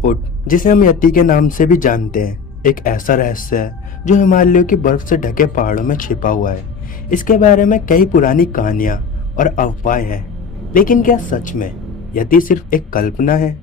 उट, जिसे हम यति के नाम से भी जानते हैं, एक ऐसा रहस्य है जो हिमालयों की बर्फ से ढके पहाड़ों में छिपा हुआ है। इसके बारे में कई पुरानी कहानियां और अफवाहें हैं, लेकिन क्या सच में यति सिर्फ एक कल्पना है?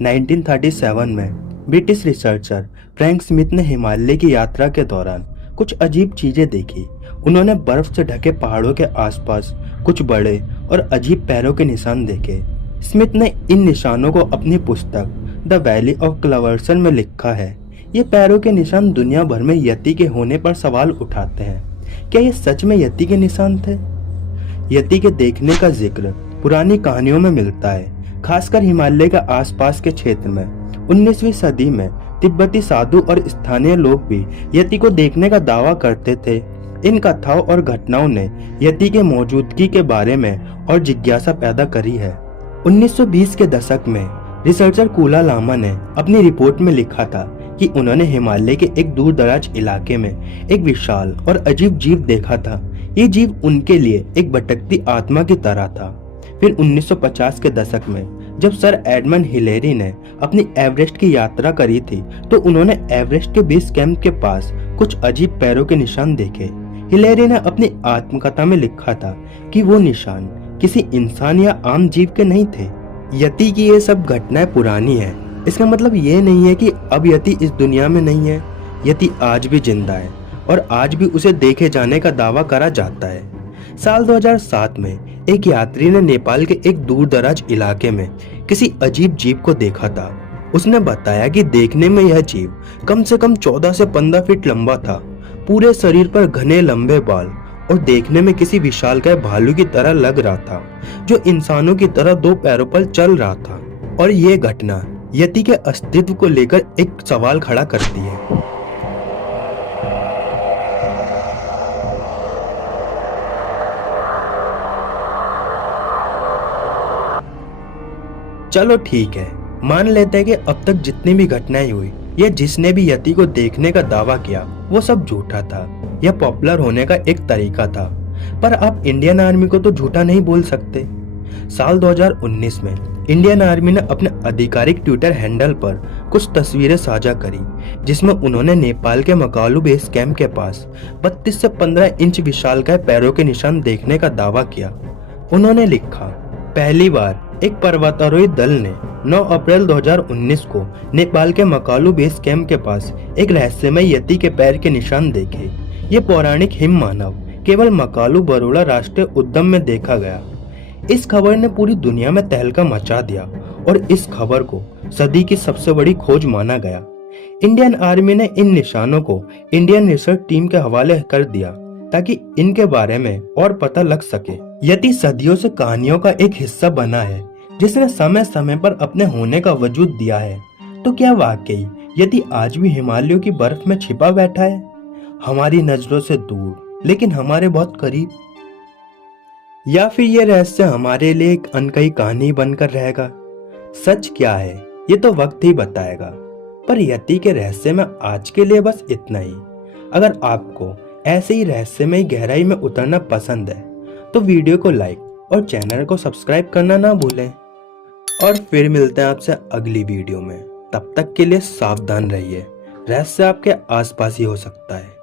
1937 में ब्रिटिश रिसर्चर फ्रैंक स्मिथ ने हिमालय की यात्रा के दौरान कुछ अजीब चीजें देखी। उन्होंने बर्फ से ढके पहाड़ों के आसपास कुछ बड़े और अजीब पैरों के निशान देखे। स्मिथ ने इन निशानों को अपनी पुस्तक द वैली ऑफ क्लवर्सन में लिखा है। ये पैरों के निशान दुनिया भर में यति के होने पर सवाल उठाते हैं। क्या ये सच में यति के निशान थे? यति के देखने का जिक्र पुरानी कहानियों में मिलता है, खासकर हिमालय के आसपास के क्षेत्र में। 19वीं सदी में तिब्बती साधु और स्थानीय लोग भी यति को देखने का दावा करते थे। इन कथाओं और घटनाओं ने यति के मौजूदगी के बारे में और जिज्ञासा पैदा करी है। 1920 के दशक में रिसर्चर कूला लामा ने अपनी रिपोर्ट में लिखा था कि उन्होंने हिमालय के एक दूर दराज इलाके में एक विशाल और अजीब जीव देखा था। ये जीव उनके लिए एक भटकती आत्मा की तरह था। फिर 1950 के दशक में जब सर एडमंड हिलेरी ने अपनी एवरेस्ट की यात्रा करी थी, तो उन्होंने एवरेस्ट के बेस कैंप के पास कुछ अजीब पैरों के निशान देखे। हिलेरी ने अपनी आत्मकथा में लिखा था कि वो निशान किसी इंसान या आम जीव के नहीं थे। यति की ये सब घटनाएं पुरानी है, इसका मतलब ये नहीं है कि अब यति इस दुनिया में नहीं है। यति आज भी जिंदा है और आज भी उसे देखे जाने का दावा करा जाता है। साल 2007 में एक यात्री ने नेपाल के एक दूर दराज इलाके में किसी अजीब जीव को देखा था। उसने बताया कि देखने में यह जीव कम से कम 14 से 15 फीट लंबा था। पूरे शरीर पर घने लंबे बाल और देखने में किसी विशालकाय भालू की तरह लग रहा था, जो इंसानों की तरह दो पैरों पर चल रहा था। और ये घटना यति के अस्तित्व को लेकर एक सवाल खड़ा करती है। चलो ठीक है, मान लेते हैं कि अब तक जितनी भी घटनाएं हुई या जिसने भी यति को देखने का दावा किया वो सब झूठा था। यह पॉपुलर होने का एक तरीका था, पर आप इंडियन आर्मी को तो झूठा नहीं बोल सकते। साल 2019 में इंडियन आर्मी ने अपने आधिकारिक ट्विटर हैंडल पर कुछ तस्वीरें साझा करी, जिसमें उन्होंने नेपाल के मकालू बेस कैंप के पास 32 से 15 इंच विशालकाय पैरों के निशान देखने का दावा किया। उन्होंने लिखा, पहली बार एक पर्वतारोही दल ने 9 अप्रैल 2019 को नेपाल के मकालू बेस कैंप के पास एक रहस्यमय यति के पैर के निशान देखे। ये पौराणिक हिम मानव केवल मकालू बरोड़ा राष्ट्रीय उद्यान में देखा गया। इस खबर ने पूरी दुनिया में तहलका मचा दिया और इस खबर को सदी की सबसे बड़ी खोज माना गया। इंडियन आर्मी ने इन निशानों को इंडियन रिसर्च टीम के हवाले कर दिया ताकि इनके बारे में और पता लग सके। यति सदियों से कहानियों का एक हिस्सा बना है, जिसने समय समय पर अपने होने का वजूद दिया है। तो क्या वाकई यति आज भी हिमालयों की बर्फ में छिपा बैठा है, हमारी नजरों से दूर लेकिन हमारे बहुत करीब? या फिर ये रहस्य हमारे लिए एक अनकही कहानी बनकर रहेगा? सच क्या है ये तो वक्त ही बताएगा। पर यति के रहस्य में आज के लिए बस इतना ही। अगर आपको ऐसे ही रहस्यमय गहराई में उतरना पसंद है तो वीडियो को लाइक और चैनल को सब्सक्राइब करना ना भूलें। और फिर मिलते हैं आपसे अगली वीडियो में। तब तक के लिए सावधान रहिए, रहस्य आपके आसपास ही हो सकता है।